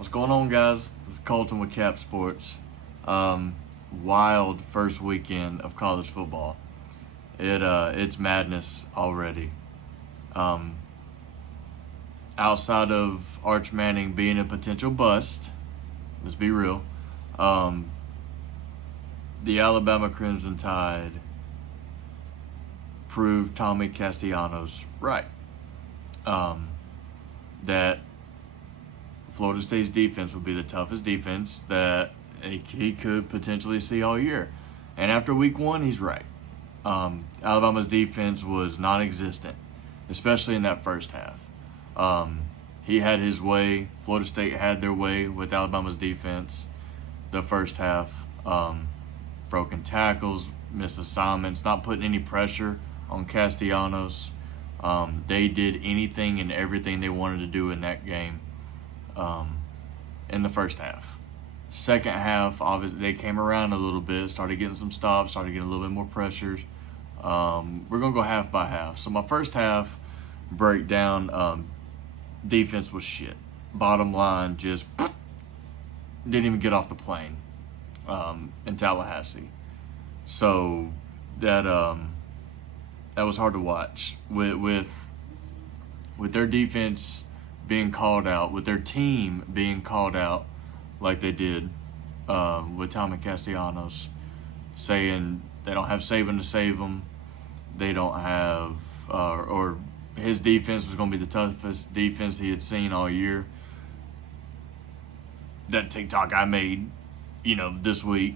What's going on, guys? This is Colton with Cap Sports. Wild first weekend of college football. It's madness already. Um, Outside of Arch Manning being a potential bust, let's be real. Um, the Alabama Crimson Tide proved Tommy Castellanos right. That Florida State's defense would be the toughest defense that he could potentially see all year. And after week one, he's right. Alabama's defense was non existent, especially in that first half. He had his way. Florida State had their way with Alabama's defense the first half. Broken tackles, missed assignments, not putting any pressure on Castellanos. They did anything and everything they wanted to do in that game in the first half. Second half, obviously, they came around a little bit, started getting some stops, started getting a little bit more pressures. We're going to go half by half. So my first half breakdown, defense was shit. Bottom line, just didn't even get off the plane in Tallahassee. So that was hard to watch. With their defense being called out, with their team being called out like they did with Tommy Castellanos, saying they don't have Saban to save them, they don't have, or his defense was going to be the toughest defense he had seen all year. That TikTok I made, this week,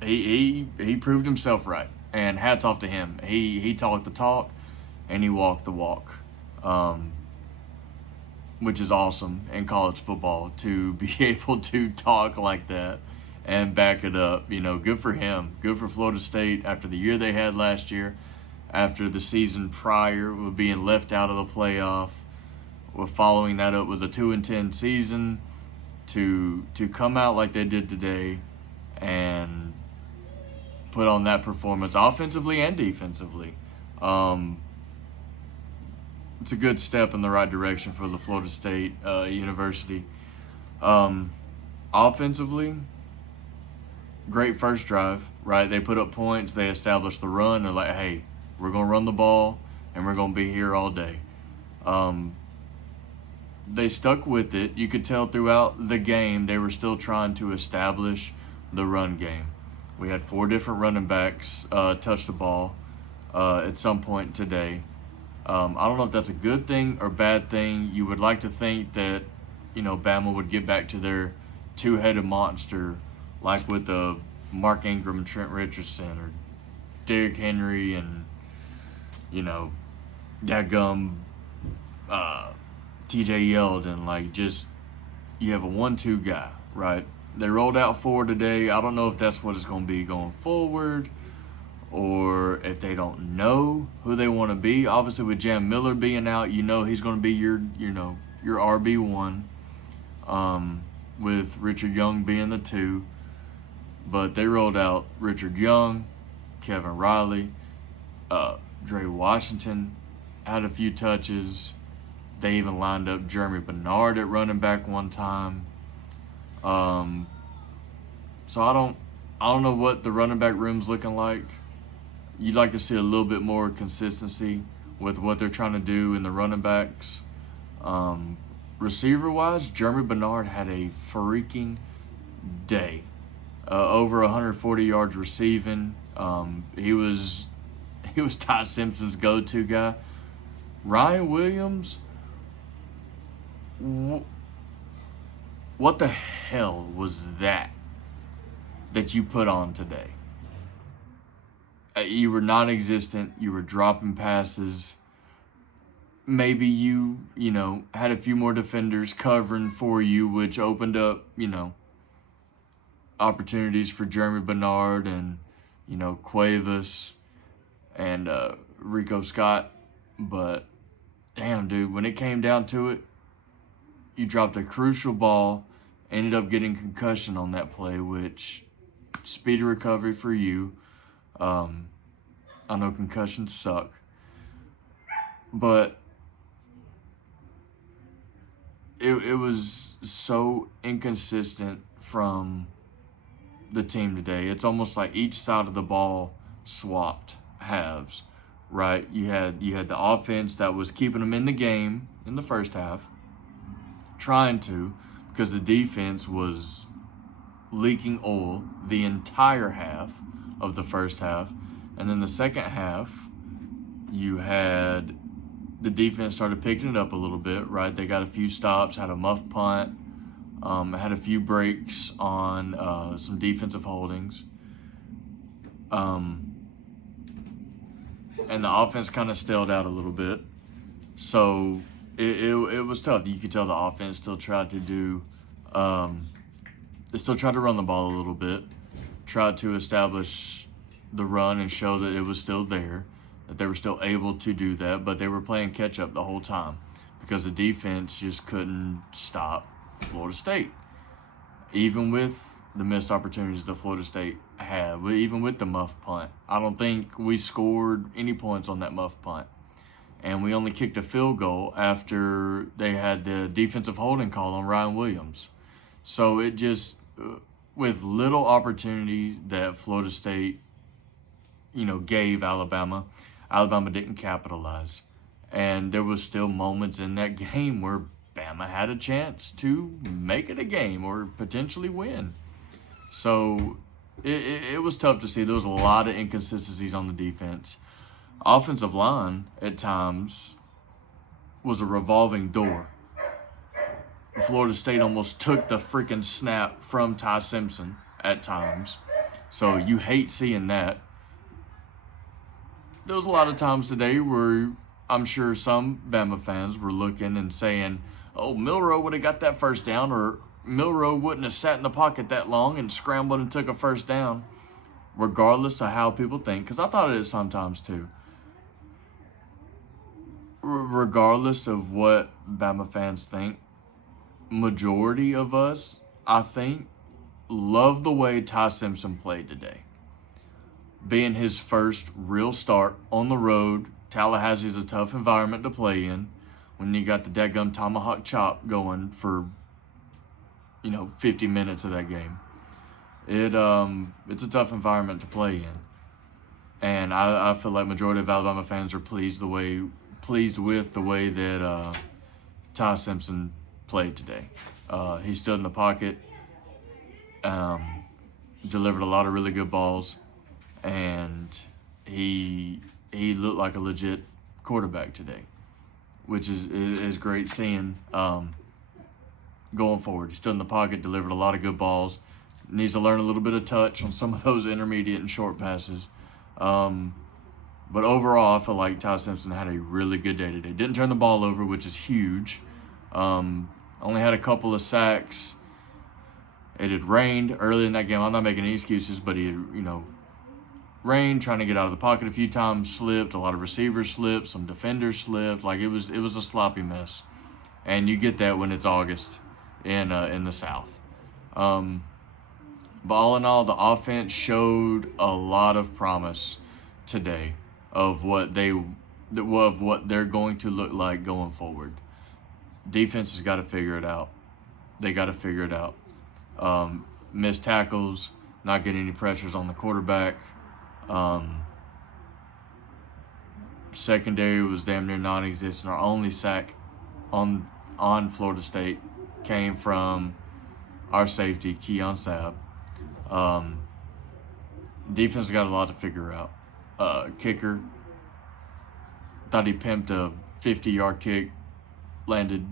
he proved himself right, and hats off to him. He talked the talk, and he walked the walk, which is awesome in college football to be able to talk like that and back it up. Good for him. Good for Florida State after the year they had last year, after the season prior with being left out of the playoff, with following that up with a 2-10 season, to come out like they did today and put on that performance offensively and defensively. It's a good step in the right direction for the Florida State University. Offensively, great first drive, right? They put up points, they established the run. They're like, hey, we're going to run the ball, and we're going to be here all day. They stuck with it. You could tell throughout the game they were still trying to establish the run game. We had 4 different running backs touch the ball at some point today. I don't know if that's a good thing or bad thing. You would like to think that, Bama would get back to their two-headed monster, like with the Mark Ingram and Trent Richardson, or Derrick Henry and, dadgum TJ Yeldon. Just, you have a 1-2 guy, right? They rolled out 4 today. I don't know if that's what it's going to be going forward, or if they don't know who they want to be. Obviously, with Jam Miller being out, he's going to be your RB1, with Richard Young being the 2. But they rolled out Richard Young, Kevin Riley, Dre Washington had a few touches. They even lined up Jeremy Bernard at running back one time. So I don't know what the running back room's looking like. You'd like to see a little bit more consistency with what they're trying to do in the running backs. Receiver-wise, Jeremy Bernard had a freaking day. Over 140 yards receiving. He was Ty Simpson's go-to guy. Ryan Williams, what the hell was that you put on today? You were non-existent. You were dropping passes. Maybe you had a few more defenders covering for you, which opened up, opportunities for Jeremy Bernard and, Cuevas and Rico Scott. But, damn, dude, when it came down to it, you dropped a crucial ball, ended up getting concussion on that play, which, speedy recovery for you. I know concussions suck, but it was so inconsistent from the team today. It's almost like each side of the ball swapped halves, right? You had the offense that was keeping them in the game in the first half, trying to, because the defense was leaking oil the entire half of the first half. And then the second half, you had the defense started picking it up a little bit, right? They got a few stops, had a muff punt, had a few breaks on some defensive holdings. And the offense kind of stalled out a little bit. So it was tough. You could tell the offense still tried to do, they still tried to run the ball a little bit, tried to establish the run and show that it was still there, that they were still able to do that, but they were playing catch up the whole time because the defense just couldn't stop Florida State. Even with the missed opportunities that Florida State had, even with the muff punt, I don't think we scored any points on that muff punt. And we only kicked a field goal after they had the defensive holding call on Ryan Williams. So it just, with little opportunity that Florida State, gave Alabama didn't capitalize. And there was still moments in that game where Bama had a chance to make it a game or potentially win. So it was tough to see. There was a lot of inconsistencies on the defense. Offensive line at times was a revolving door. Florida State almost took the freaking snap from Ty Simpson at times. So you hate seeing that. There was a lot of times today where I'm sure some Bama fans were looking and saying, oh, Milroe would have got that first down, or Milroe wouldn't have sat in the pocket that long and scrambled and took a first down, regardless of how people think, because I thought it is sometimes too. Regardless of what Bama fans think, majority of us, I think, love the way Ty Simpson played today. Being his first real start on the road, Tallahassee is a tough environment to play in when you got the dadgum tomahawk chop going for, 50 minutes of that game. It's a tough environment to play in. And I feel like majority of Alabama fans are pleased with the way that Ty Simpson played today. He stood in the pocket, delivered a lot of really good balls, and he looked like a legit quarterback today, which is great seeing going forward. He stood in the pocket, delivered a lot of good balls. Needs to learn a little bit of touch on some of those intermediate and short passes. But overall, I feel like Ty Simpson had a really good day today. Didn't turn the ball over, which is huge. Only had a couple of sacks. It had rained early in that game. I'm not making any excuses, but he had, rained, trying to get out of the pocket a few times, slipped. A lot of receivers slipped. Some defenders slipped. Like, it was a sloppy mess. And you get that when it's August in the South. But all in all, the offense showed a lot of promise today of what they're going to look like going forward. Defense has got to figure it out. They got to figure it out. Missed tackles, not getting any pressures on the quarterback. Secondary was damn near non-existent. Our only sack on Florida State came from our safety, Keon Sabb. Defense got a lot to figure out. Kicker, thought he pimped a 50-yard kick, landed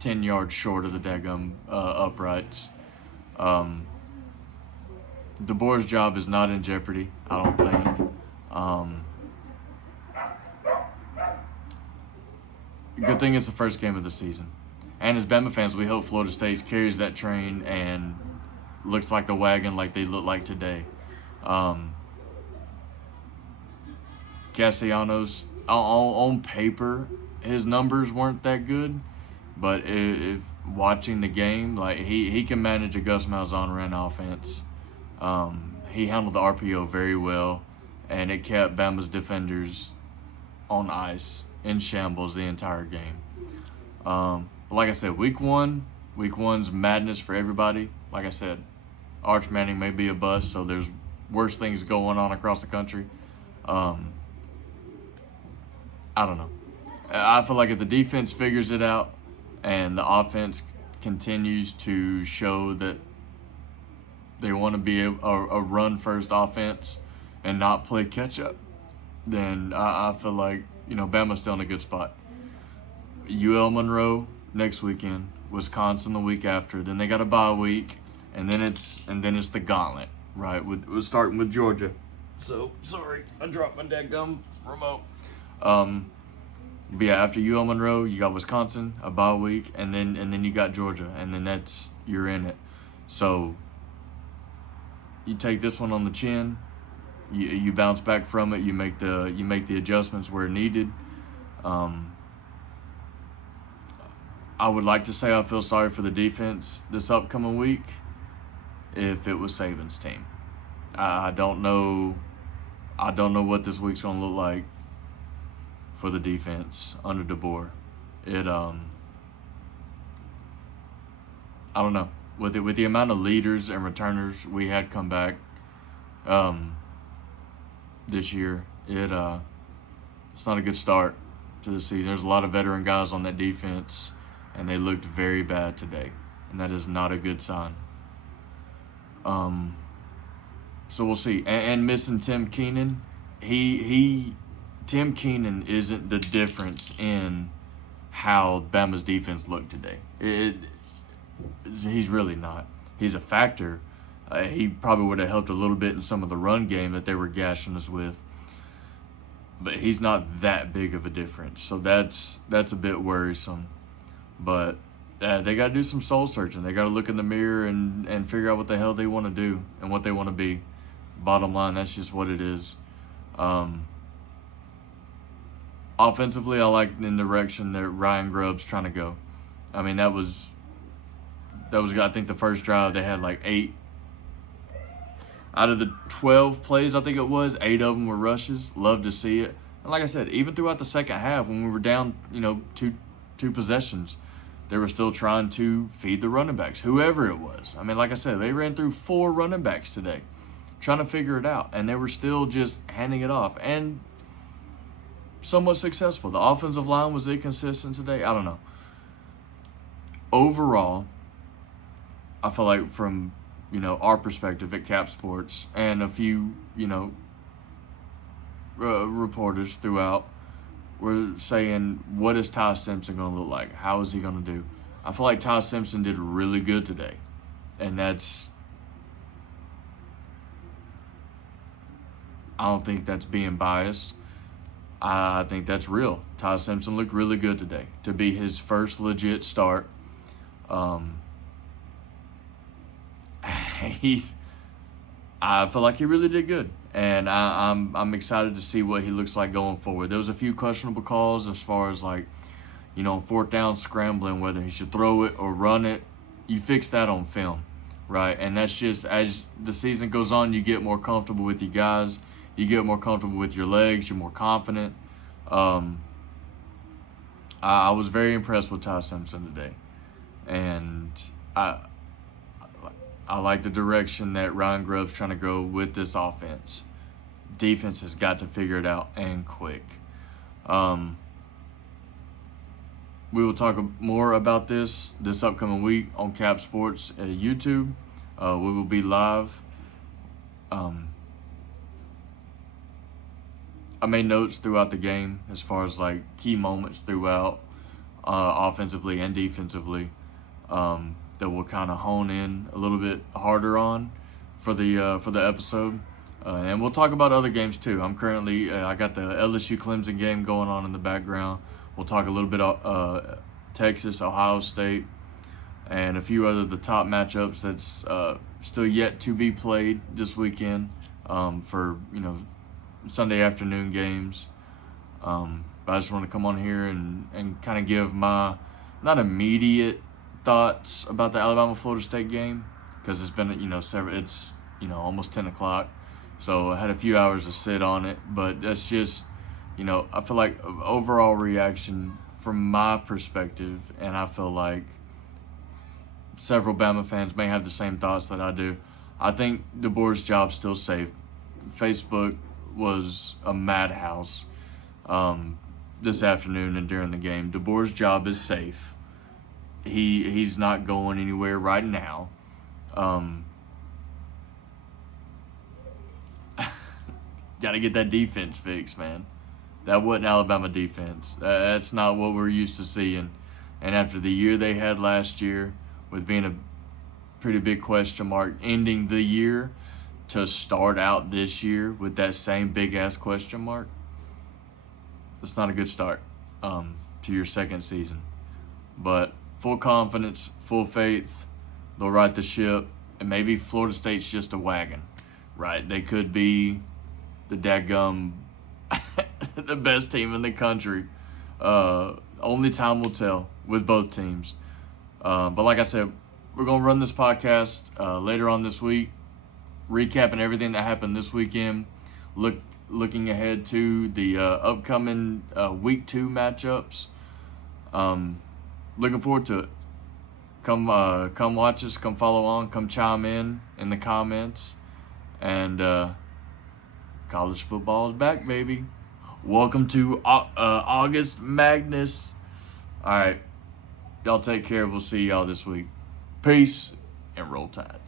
10 yards short of the daggum uprights. DeBoer's job is not in jeopardy, I don't think. Good thing it's the first game of the season. And as Bama fans, we hope Florida State carries that train and looks like the wagon like they look like today. Castellanos, on paper, his numbers weren't that good. But if watching the game, like he can manage a Gus Malzahn ran offense. He handled the RPO very well, and it kept Bama's defenders on ice in shambles the entire game. But like I said, week one's madness for everybody. Like I said, Arch Manning may be a bust, so there's worse things going on across the country. I don't know. I feel like if the defense figures it out and the offense continues to show that they want to be a run-first offense and not play catch-up, then I feel like, Bama's still in a good spot. UL Monroe next weekend, Wisconsin the week after, then they got a bye week, and then it's the gauntlet, right? We're starting with Georgia. So sorry, I dropped my dadgum remote. But yeah, after UL Monroe, you got Wisconsin, a bye week, and then you got Georgia, and then you're in it. So you take this one on the chin. You bounce back from it. You make the adjustments where needed. I would like to say I feel sorry for the defense this upcoming week if it was Saban's team. I don't know what this week's going to look like for the defense under DeBoer. I don't know. With the amount of leaders and returners we had come back this year, it's not a good start to the season. There's a lot of veteran guys on that defense, and they looked very bad today, and that is not a good sign. So we'll see. And missing Tim Keenan, Tim Keenan isn't the difference in how Bama's defense looked today. He's really not. He's a factor. He probably would have helped a little bit in some of the run game that they were gashing us with, but he's not that big of a difference. So that's a bit worrisome. But they got to do some soul searching. They got to look in the mirror and figure out what the hell they want to do and what they want to be. Bottom line, that's just what it is. Offensively, I like the direction that Ryan Grubb's trying to go. I mean, that was I think the first drive they had like 8 out of the 12 plays, I think it was, 8 of them were rushes. Love to see it. And like I said, even throughout the second half when we were down, two possessions, they were still trying to feed the running backs, whoever it was. I mean, like I said, they ran through 4 running backs today trying to figure it out, and they were still just handing it off and somewhat successful. The offensive line was inconsistent today. I don't know. Overall, I feel like from, our perspective at Cap Sports and a few, reporters throughout were saying, what is Ty Simpson going to look like? How is he going to do? I feel like Ty Simpson did really good today. And I don't think that's being biased. I think that's real. Ty Simpson looked really good today to be his first legit start. I feel like he really did good, and I'm excited to see what he looks like going forward. There was a few questionable calls as far as like, 4th down scrambling, whether he should throw it or run it. You fix that on film, right? And that's just as the season goes on, you get more comfortable with your guys, you get more comfortable with your legs, you're more confident. I was very impressed with Ty Simpson today, and I like the direction that Ryan Grubb's trying to go with this offense. Defense has got to figure it out, and quick. We will talk more about this upcoming week on Cap Sports at YouTube. We will be live. I made notes throughout the game as far as like key moments throughout, offensively and defensively, that we'll kind of hone in a little bit harder on for the episode, and we'll talk about other games too. I'm currently I got the LSU Clemson game going on in the background. We'll talk a little bit about Texas, Ohio State, and a few other the top matchups that's still yet to be played this weekend for Sunday afternoon games. But I just want to come on here and kind of give my not immediate thoughts about the Alabama-Florida State game, because it's been it's almost 10 o'clock, so I had a few hours to sit on it. But that's just I feel like overall reaction from my perspective, and I feel like several Bama fans may have the same thoughts that I do, I think DeBoer's job's still safe. Facebook was a madhouse this afternoon and during the game. DeBoer's job is safe. He's not going anywhere right now. Got to get that defense fixed, man. That wasn't Alabama defense. That's not what we're used to seeing. And after the year they had last year, with being a pretty big question mark, ending the year to start out this year with that same big-ass question mark, that's not a good start to your second season. But full confidence, full faith, they'll right the ship. And maybe Florida State's just a wagon, right? They could be the dadgum the best team in the country. Only time will tell with both teams. But like I said, we're going to run this podcast later on this week, recapping everything that happened this weekend, looking ahead to the upcoming Week 2 matchups. Looking forward to it. Come watch us, come follow on, come chime in the comments. And college football is back, baby. Welcome to August Madness. All right. Y'all take care. We'll see y'all this week. Peace and roll tide.